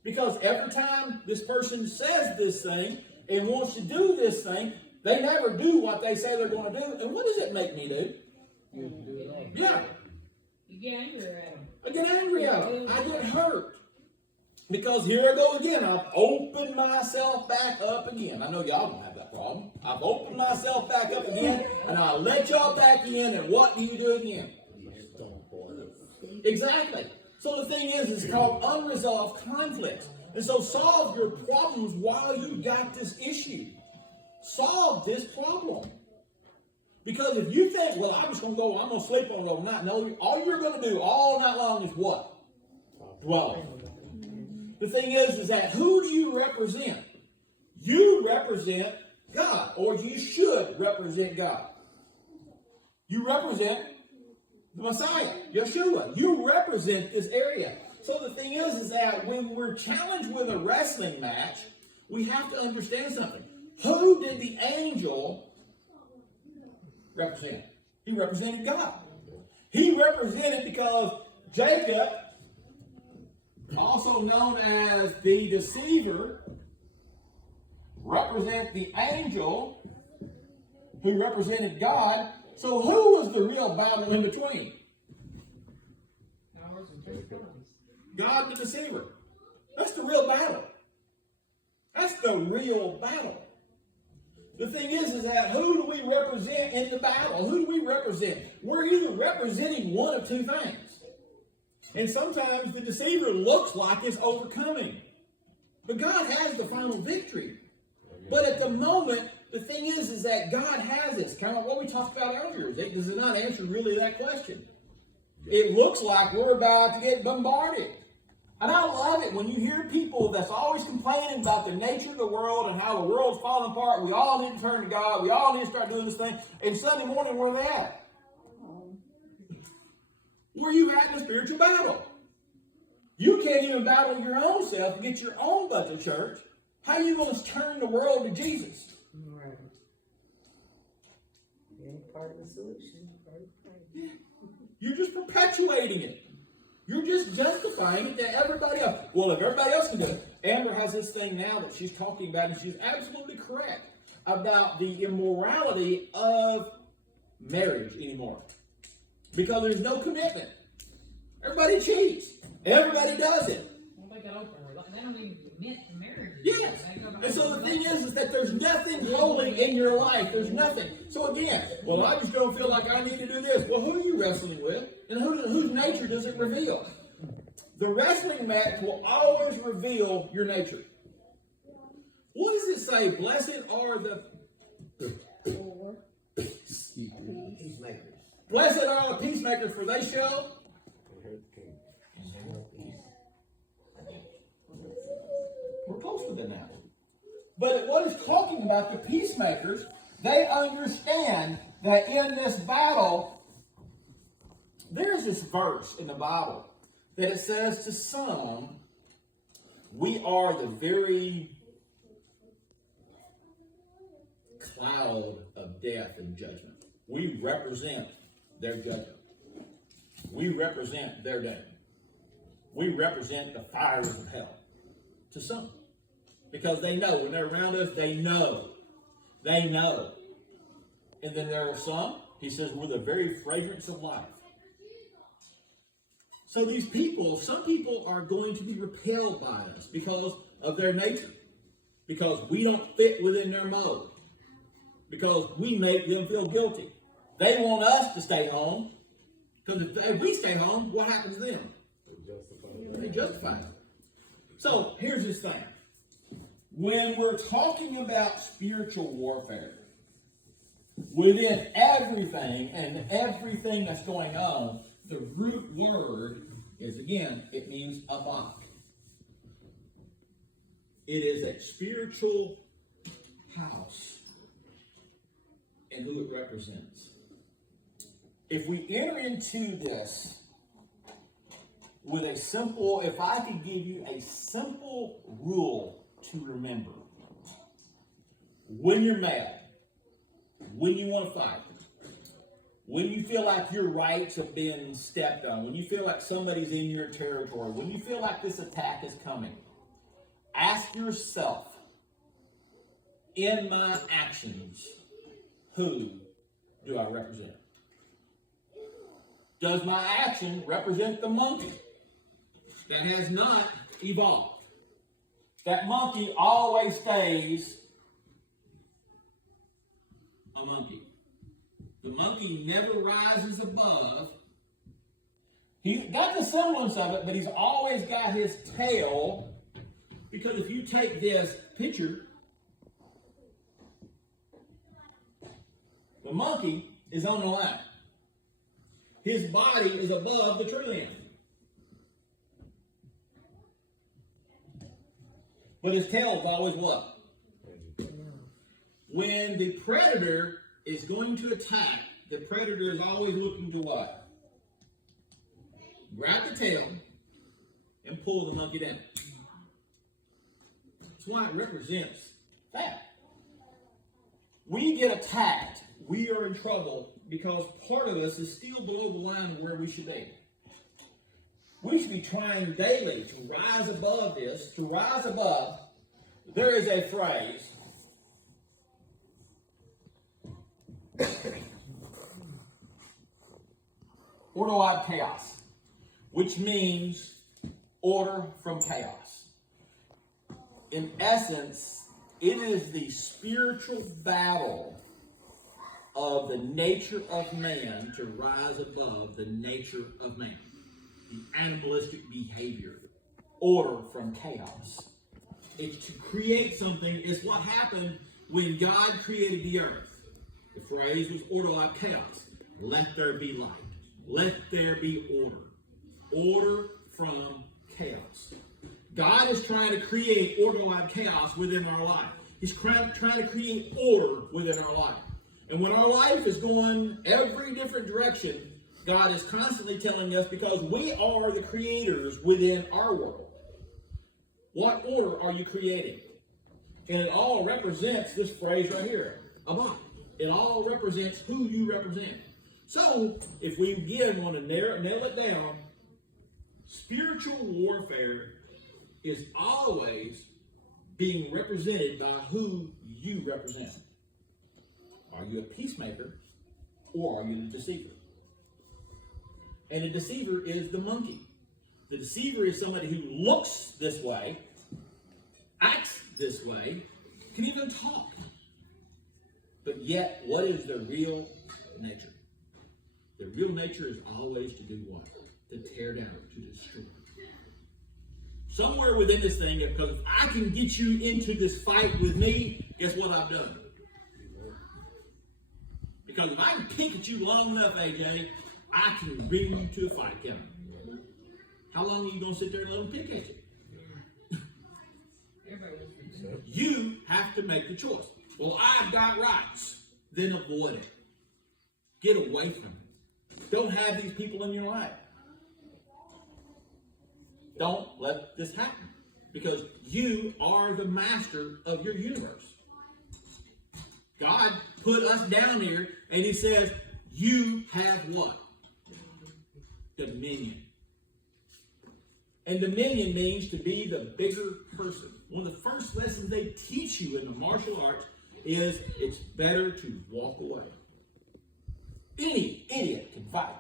Because every time this person says this thing and wants to do this thing, they never do what they say they're going to do. And what does it make me do? Yeah. You get angry at him. I get angry at them. I get hurt. Because here I go again. I've opened myself back up again. I know y'all don't have that problem. I've opened myself back up again, and I let y'all back in, and what do you do again? Exactly. So the thing is, it's called unresolved conflicts. And so solve your problems while you got this issue. Solve this problem. Because if you think, well, I'm going to sleep on it overnight. No, all you're going to do all night long is what? Dwell. The thing is that who do you represent? You represent God, or you should represent God. You represent the Messiah, Yeshua. You represent this area. So the thing is that when we're challenged with a wrestling match, we have to understand something. Who did the angel represent? He represented God. He represented because Jacob, also known as the deceiver, represent the angel who represented God. So who was the real battle in between? God the deceiver. That's the real battle. That's the real battle. The thing is that who do we represent in the battle? Who do we represent? We're either representing one of two things. And sometimes the deceiver looks like it's overcoming. But God has the final victory. But at the moment, the thing is that God has this. Kind of what we talked about earlier. Does it not answer really that question? It looks like we're about to get bombarded. And I love it when you hear people that's always complaining about the nature of the world and how the world's falling apart. We all need to turn to God. We all need to start doing this thing. And Sunday morning, where are they at? Where you at in a spiritual battle? You can't even battle your own self and get your own butt to church. How are you going to turn the world to Jesus? part of the solution. You're just perpetuating it. You're just justifying it to everybody else. Well, if everybody else can do it. Amber has this thing now that she's talking about, and she's absolutely correct about the immorality of marriage anymore. Because there's no commitment. Everybody cheats. Everybody does it. Well, they got openly. They don't even commit to marriage. Yes. They go back And so the to thing is that there's nothing rolling in your life. There's nothing. So again, well, I just don't feel like I need to do this. Well, who are you wrestling with? And whose nature does it reveal? The wrestling match will always reveal your nature. What does it say? Blessed are the Peacemakers. blessed are the peacemakers, for they shall. Inherit the kingdom. We're close with it now. But what it's talking about, the peacemakers, they understand that in this battle, there's this verse in the Bible that it says to some, we are the very cloud of death and judgment. We represent their judgment. We represent their day. We represent the fires of hell to some. Because they know, when they're around us, they know. They know. And then there are some, he says, we're the very fragrance of life. So these people, some people are going to be repelled by us because of their nature. Because we don't fit within their mold. Because we make them feel guilty. They want us to stay home. Because if we stay home, what happens to them? They justify it. So here's this thing. When we're talking about spiritual warfare, within everything and everything that's going on, the root word is, again, it means abak. It is a spiritual house and who it represents. If we enter into this with a simple, if I could give you a simple rule to remember, when you're mad, when you want to fight, when you feel like your rights have been stepped on, when you feel like somebody's in your territory, when you feel like this attack is coming, ask yourself, in my actions, who do I represent? Does my action represent the monkey that has not evolved? That monkey always stays a monkey. The monkey never rises above. He's got the semblance of it, but he's always got his tail. Because if you take this picture, the monkey is on the line. His body is above the tree limb. But his tail is always what? When the predator is going to attack, the predator is always looking to what? Grab the tail and pull the monkey down. That's why it represents that. We get attacked, we are in trouble because part of us is still below the line of where we should be. We should be trying daily to rise above this, to rise above. There is a phrase. Order ad chaos, which means order from chaos. In essence, it is the spiritual battle of the nature of man to rise above the nature of man. The animalistic behavior. Order from chaos. It's to create something. It's what happened when God created the earth. The phrase was order ad chaos. Let there be light. Let there be order. Order from chaos. God is trying to create order ad chaos within our life. He's trying to create order within our life. And when our life is going every different direction, God is constantly telling us, because we are the creators within our world. What order are you creating? And it all represents this phrase right here, abak. It all represents who you represent. So, if we again want to nail it down, spiritual warfare is always being represented by who you represent. Are you a peacemaker or are you the deceiver? And the deceiver is the monkey. The deceiver is somebody who looks this way, acts this way, can even talk. But yet, what is their real nature? Their real nature is always to do what? To tear down, to destroy. Somewhere within this thing, because if I can get you into this fight with me, guess what I've done? Because if I can pick at you long enough, AJ, I can bring you to a fight, can I? How long are you going to sit there and let them pick at you? You have to make the choice. Well, I've got rights. Then avoid it. Get away from it. Don't have these people in your life. Don't let this happen. Because you are the master of your universe. God put us down here and he says, you have what? Dominion. And dominion means to be the bigger person. One of the first lessons they teach you in the martial arts is it's better to walk away. Any idiot can fight.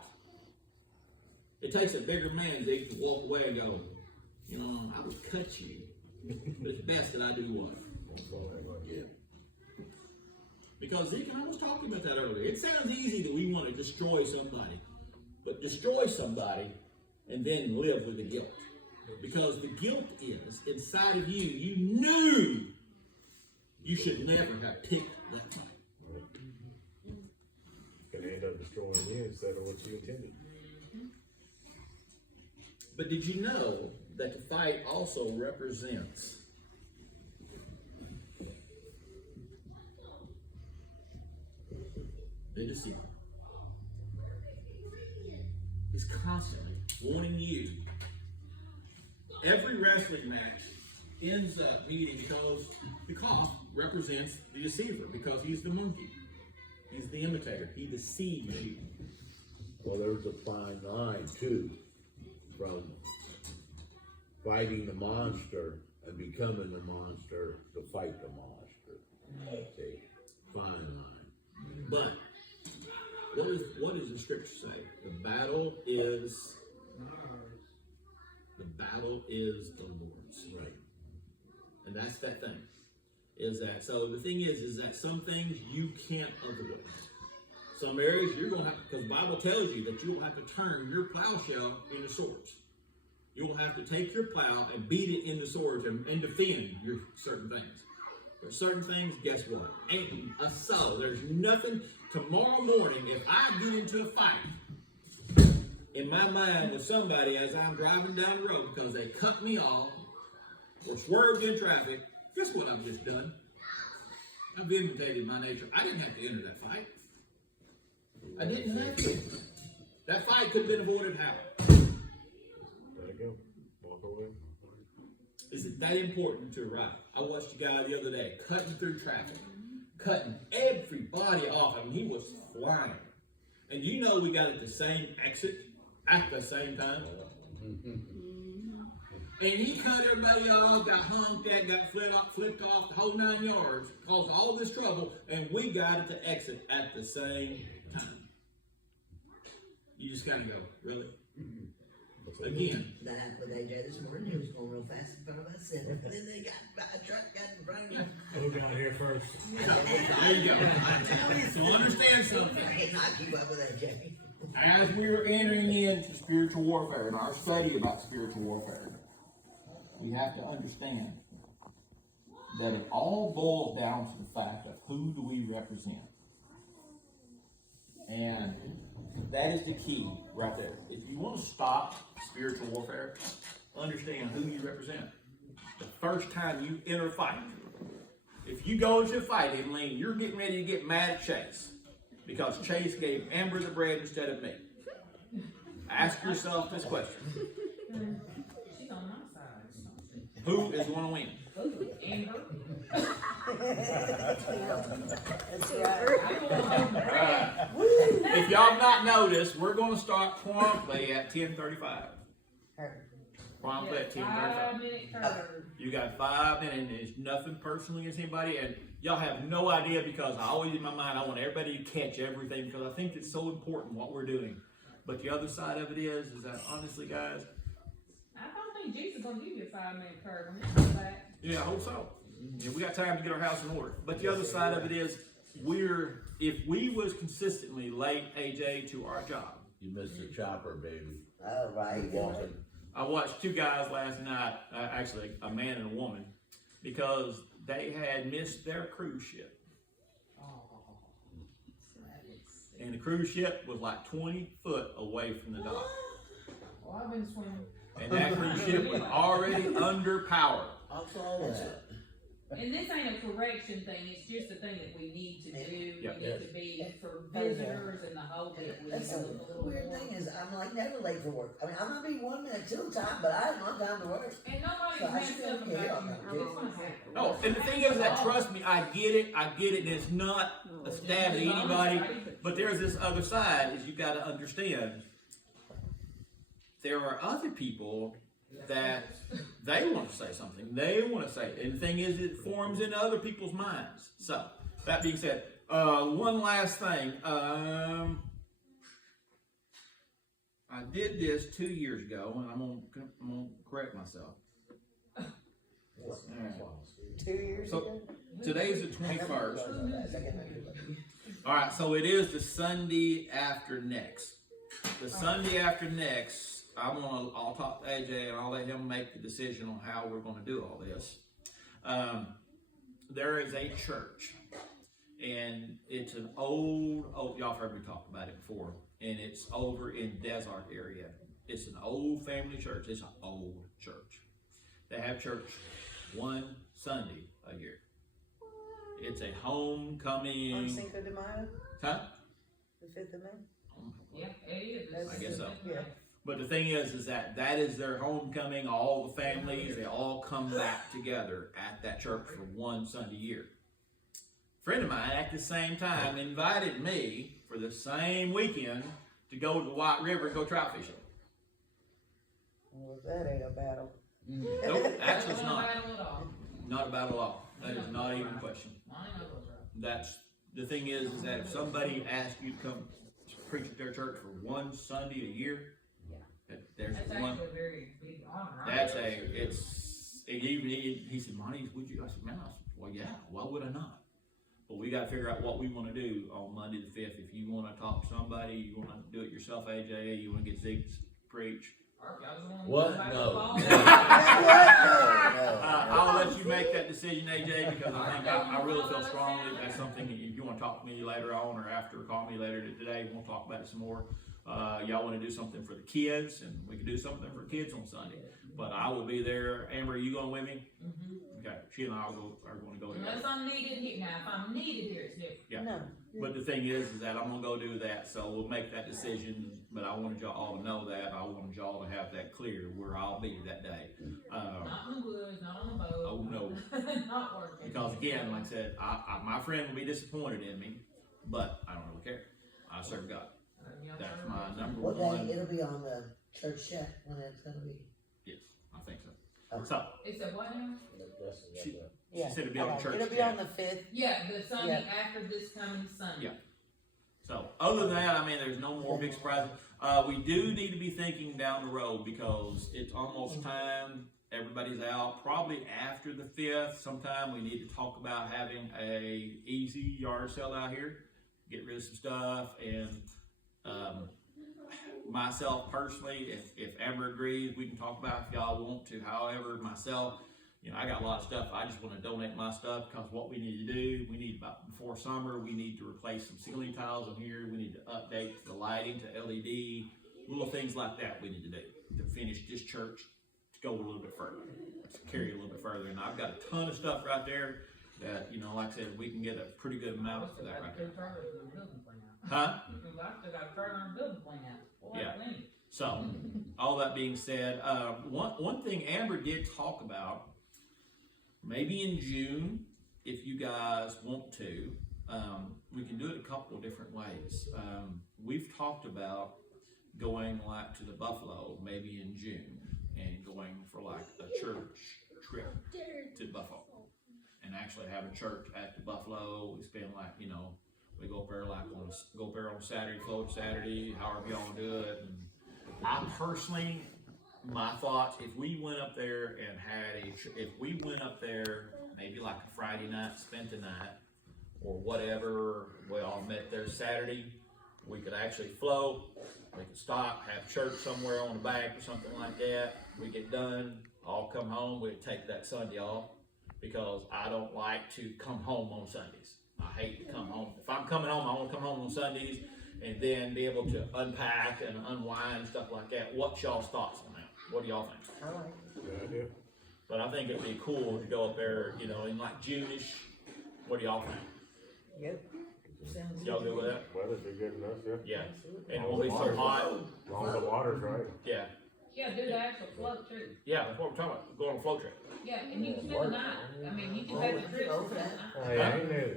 It takes a bigger man to walk away and go, you know, I would cut you, but it's best that I do what? Yeah. Because Zeke and I was talking about that earlier. It sounds easy that we want to destroy somebody, but destroy somebody and then live with the guilt. Because the guilt is inside of you. You knew you should never have picked that fight. Can end up destroying you instead of what you intended. But did you know that the fight also represents the deceiver? He's constantly warning you. Every wrestling match ends up meeting because the cough represents the deceiver, because he's the monkey. He's the imitator. He deceives you. Well, there's a fine line too, from fighting the monster and becoming the monster to fight the monster. Okay, fine line. But what does the scripture say? The battle is the Lord's. Right. And that's that thing. Is that so? The thing is that some things you can't avoid. Some areas you're going to have, because the Bible tells you that you will have to turn your plowshare into swords. You will have to take your plow and beat it into swords and defend your certain things. There's certain things, guess what? Ain't a soul. There's nothing. Tomorrow morning, if I get into a fight in my mind with somebody as I'm driving down the road because they cut me off or swerved in traffic, guess what I've just done? I've imitated my nature. I didn't have to enter that fight. I didn't have to. That fight could have been avoided how? Let it go. Walk away. Is it that important to ride? I watched a guy the other day cutting through traffic, cutting everybody off. I mean, he was flying. And you know we got at the same exit at the same time. And he cut everybody off, got honked at, got flipped off, the whole 9 yards, caused all this trouble, and we got at the exit at the same time. You just kind of go, really? Again. That happened with AJ this morning. He was going real fast in front of us, and then they got by a truck, got in front of him. Who got here first? There you go. So understand something. I cannot keep up with AJ. As we are entering into spiritual warfare, in our study about spiritual warfare, we have to understand that it all boils down to the fact of who do we represent. And that is the key right there. If you want to stop spiritual warfare, understand who you represent. The first time you enter a fight, if you go into a fight, Evelyn, you're getting ready to get mad at Chase because Chase gave Amber the bread instead of me. Ask yourself this question. She's on my side. Who is going to win? Ooh, Amber. That's right. I don't want to Alright. If y'all have not noticed, we're gonna start promptly at 10:35. Promptly at 10:35. 5-minute curve. You got 5 minutes, and there's nothing personally against anybody, and y'all have no idea because I always in my mind I want everybody to catch everything because I think it's so important what we're doing. But the other side of it is that honestly, guys, I don't think Jesus gonna give you a 5-minute curve on this or that. yeah, I hope so. Yeah, we got time to get our house in order. But the other side of it is if we was consistently late, AJ, to our job. You missed the chopper, baby. Oh, right. You walking. I watched two guys last night, actually a man and a woman, because they had missed their cruise ship. And the cruise ship was like 20 foot away from the dock. Well, I've been swimming. And that cruise ship was already under power. I saw that. And this ain't a correction thing, it's just a thing that we need to do. Yeah. We need to be for visitors and the whole bit. We need That's to the look a little weird more. thing is, I'm like never late for work. I mean, I might be 1 minute till time, but I have my time to work. And nobody's So I messed should up be able about to you. do It's gonna happen. No, and the thing is that, trust me, I get it, and it's not a stab at anybody, but there's this other side, is you gotta understand, there are other people that they want to say something, they want to say it, and the thing is, it forms into other people's minds. So, that being said, one last thing, I did this 2 years ago, and I'm gonna correct myself. Alright. 2 years So, ago? today's the 21st. Alright, so it is the Sunday after next. The Sunday after next, I'll talk to AJ and I'll let him make the decision on how we're gonna do all this. There is a church, and it's an old, y'all have heard me talk about it before, and it's over in Desert area. It's an old family church, it's an old church. They have church one Sunday a year. It's a homecoming. On Cinco de Mayo, Huh? the 5th of May? Yeah, it is. I guess so. Yeah. But the thing is that is their homecoming. All the families, they all come back together at that church for one Sunday a year. A friend of mine at the same time invited me for the same weekend to go to the White River and go trout fishing. Well, that ain't a battle. Nope, actually it's Not not. battle at all. Not about a law. That is not even a question. I ain't no good, bro. That's the thing is that if somebody asks you to come preach at their church for one Sunday a year, there's That's one. actually a very big honor. That's he said, Monty, would you? I said, man, well, yeah, why would I not? But we got to figure out what we want to do on Monday the 5th. If you want to talk to somebody, you want to do it yourself, AJ, you want to get Zeke to preach. What? No. I'll let you make that decision, AJ, because I really feel strongly that's something that if you want to talk to me later on or after, call me later today, we'll talk about it some more. Y'all want to do something for the kids, and we can do something for kids on Sunday. But I will be there. Amber, are you going with me? Mm-hmm. Okay, she and I are going to go together. Unless I'm needed here. Now, if I'm needed here, it's different. Yeah. No. But the thing is that I'm gonna go do that, so we'll make that decision, but I wanted y'all all to know that, I wanted y'all to have that clear, where I'll be that day. Not in the woods, not on the boat. Oh, no. Not working. Because again, like I said, my friend will be disappointed in me, but I don't really care. I serve God. That's my number What one. day? It'll be on the church check when it's gonna be. Yes, I think so. Okay. So, It's a what now? she Yeah. said it'd be on Okay. church. It'll be check. on the 5th. Yeah, the Sunday Yeah. after this coming Sunday. Yeah. So, other than that, I mean, there's no more big surprises. We do need to be thinking down the road because it's almost time. Everybody's out. Probably after the 5th, sometime we need to talk about having a easy yard sale out here. Get rid of some stuff. And myself personally, if Amber agrees, we can talk about if y'all want to. However, myself, I got a lot of stuff. I just want to donate my stuff because what we need to do, we need about before summer, we need to replace some ceiling tiles in here. We need to update the lighting to LED, little things like that we need to do to finish this church to go a little bit further, to carry a little bit further. And I've got a ton of stuff right there that, like I said, we can get a pretty good amount for that right there. Huh? I still got a trailer and building plan out. Boy, Yeah. plenty. So, all that being said, one thing Amber did talk about maybe in June, if you guys want to, we can do it a couple of different ways. We've talked about going like to the Buffalo maybe in June and going for like a church trip to Buffalo and actually have a church at the Buffalo. We spend like, you know, we go up there like go up there on Saturday, float Saturday, however y'all do it. And I personally, my thoughts, if we went up there and if we went up there maybe like a Friday night, spent the night, or whatever, we all met there Saturday, we could actually float, we could stop, have church somewhere on the bank or something like that. We get done, all come home, we'd take that Sunday off, because I don't like to come home on Sundays. I hate to come home. If I'm coming home, I want to come home on Sundays and then be able to unpack and unwind and stuff like that. What's y'all's thoughts on that? What do y'all think? I like it. Good idea. But I think it'd be cool to go up there, you know, in like June-ish. What do y'all think? Yep. Sounds Y'all good with that? Weather's be good enough, yeah. Yeah. Absolutely. And it won't be so hot. As long as the water's right. Yeah. Yeah, do the actual float too. Yeah, that's what we're talking about. Go on a float trip. Yeah, and you can spend the night. I mean, you can take the trip and spend the night. Hey, I ain't new.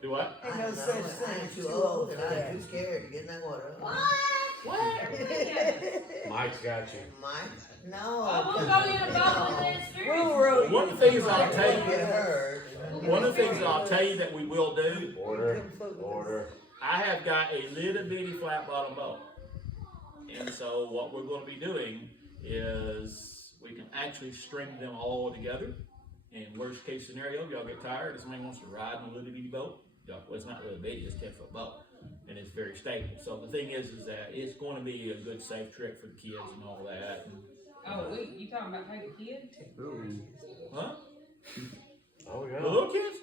Do what? Ain't no I such know, thing I'm as too too old old and for I'm that. too scared to get in that water. Mike's got you. Mike? No. Oh, we'll go in a boat and then We'll experience. row One of the things I'll Don't tell get you, hurt. one of the things I'll tell you that we will do, Order, order. I have got a little bitty flat bottom boat. And so what we're going to be doing is we can actually string them all together. And worst case scenario, y'all get tired, if somebody wants to ride in a little bitty boat, well, it's not really bitty, it's 10-foot boat. And it's very stable. So the thing is that it's going to be a good safe trip for the kids and all that. And, Oh, wait, you talking about take a kid? huh? Oh, The yeah. little kids?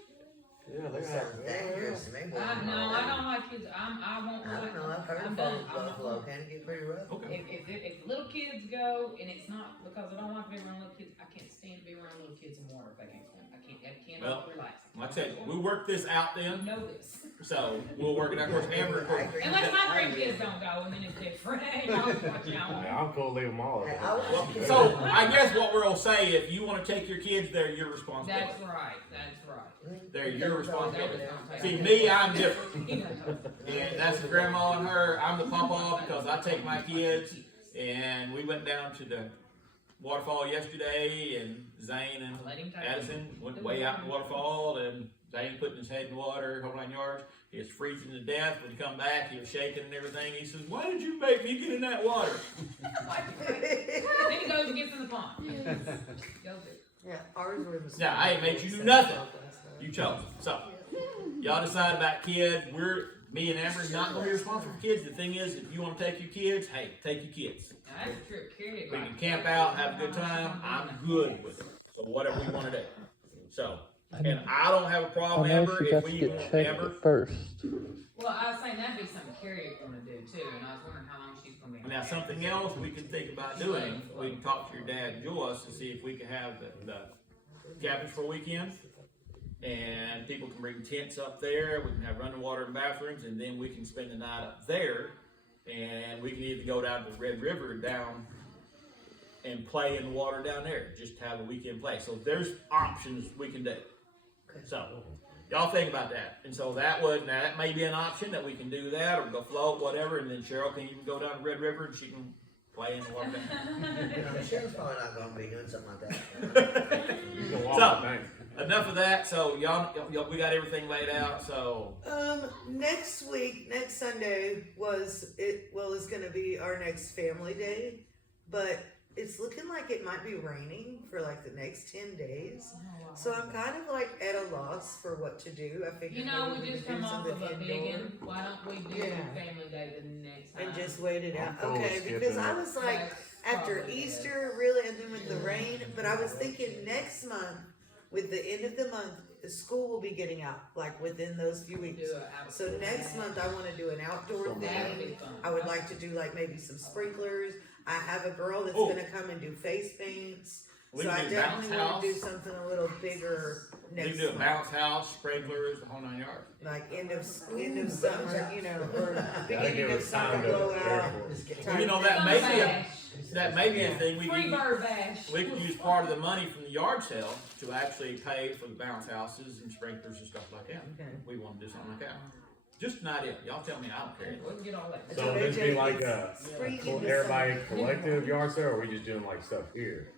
Yeah, they Sounds have. dangerous to me. No, I don't like kids. I won't. I don't know, I've heard I'm of done. Buffalo, can it get pretty rough? Okay. If little kids go, and it's not because I don't like to be around little kids, I can't stand to be around little kids in water if they can't swim. I cannot relax. Like I said, we work this out You then. know this. So we'll work it out. Of course, Amber, of course, Unless my grandkids don't go, and then it's different. I'll watch out. Hey, I'm cool, leave them all. Hey, I well, was- so I guess what we'll say, if you want to take your kids there, you're responsible. That's right. That's right. They're your responsibility. That was See, not me, I'm different. taken. And that's the grandma and her. I'm the papa because I take my kids. And we went down to the waterfall yesterday, and Zane and Let him take it. Addison went way out in the waterfall, and Zane putting his head in the water, whole 9 yards. He was freezing to death. When he come back, he was shaking and everything. He says, "Why did you make me get in that water?" Then he goes and gets in the pond. Goes it. Yeah, ours were the. Yeah, I ain't made you do nothing. You chose. So, y'all decide about kids. Me and Amber's not going to be responsible for kids. The thing is, if you want to take your kids, hey, take your kids. Now, that's a trip, carry it. We can camp out, have a good time. I'm good with it. So whatever we want to do. So, and I don't have a I problem, know Amber, she if got to we get want checked Amber. first. Well, I was saying that'd be something Carrie would want to do too, and I was wondering how long she's gonna be. Now, something else we can think about doing, we can talk to your dad and Joyce to see if we can have the cabins for a weekend. And people can bring tents up there, we can have running water and bathrooms, and then we can spend the night up there. And we can either go down to the Red River down and play in the water down there, just have a weekend play. So there's options we can do. So, y'all think about that. And so that may be an option that we can do that, or go float, whatever, and then Cheryl can even go down to Red River and she can play in the water down there. No, Sheriff's probably not gonna be doing something like that. You can walk So- the bank. Enough of that. So y'all, we got everything laid out. So Next week, next Sunday is gonna be our next family day, but it's looking like it might be raining for like the next 10 days. So I'm kind of like at a loss for what to do. I figured You know, maybe we just could do come off of something a big indoor one. Why don't we do Yeah. family day the next time? and just wait it out. I'm cool with Okay, skipping because I it. was like, That's after probably it. Easter, really, and then with the rain, but I was thinking next month, with the end of the month, the school will be getting out, like within those few Do weeks. it out of So school. next month, I wanna do an outdoor That'd thing. be fun. I would like to do like maybe some sprinklers. I have a girl that's Oh. gonna come and do face paints. we So I can do definitely bounce wanna house. do something a little bigger We next can do a month. bounce house, sprinklers, the whole 9 yards. Like end of summer, you know, or Gotta beginning give of us time summer to blowout. prepare for it. Just kidding. Well, you know, that may be a, that may be a thing we Free could, bird bash. we could use part of the money from the yard sale to actually pay for the bounce houses and sprinklers and stuff like that. Okay. We want to do something like that. Just an idea. Y'all tell me, I don't care. We can get all that. So this be like a, Free everybody collective yard sale, or are we just doing like stuff here?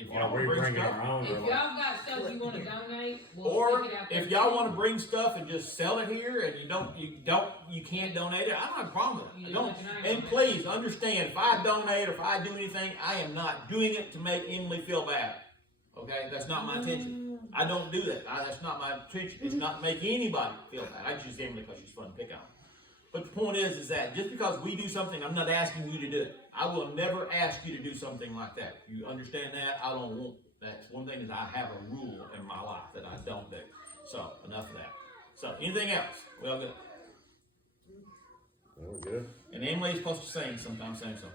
If Or y'all are we wanna bring bringing stuff, our own? If or y'all like- got stuff you wanna donate, we'll or stick it out there. if y'all want to bring stuff and just sell it here, and you can't donate it, I don't have a problem with it. I You don't. let your name And on it. please understand, if I donate or if I do anything, I am not doing it to make Emily feel bad. Okay, that's not my intention. I don't do that. That's not my intention. It's not to make anybody feel bad. I just use Emily because she's fun to pick on. But the point is that just because we do something, I'm not asking you to do it. I will never ask you to do something like that. You understand that? I don't want. That's one thing is I have a rule in my life that I don't do. So enough of that. So anything else? Well, good. We're good. And Emily's supposed to sing sometime, sing something.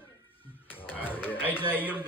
Oh, yeah. AJ, you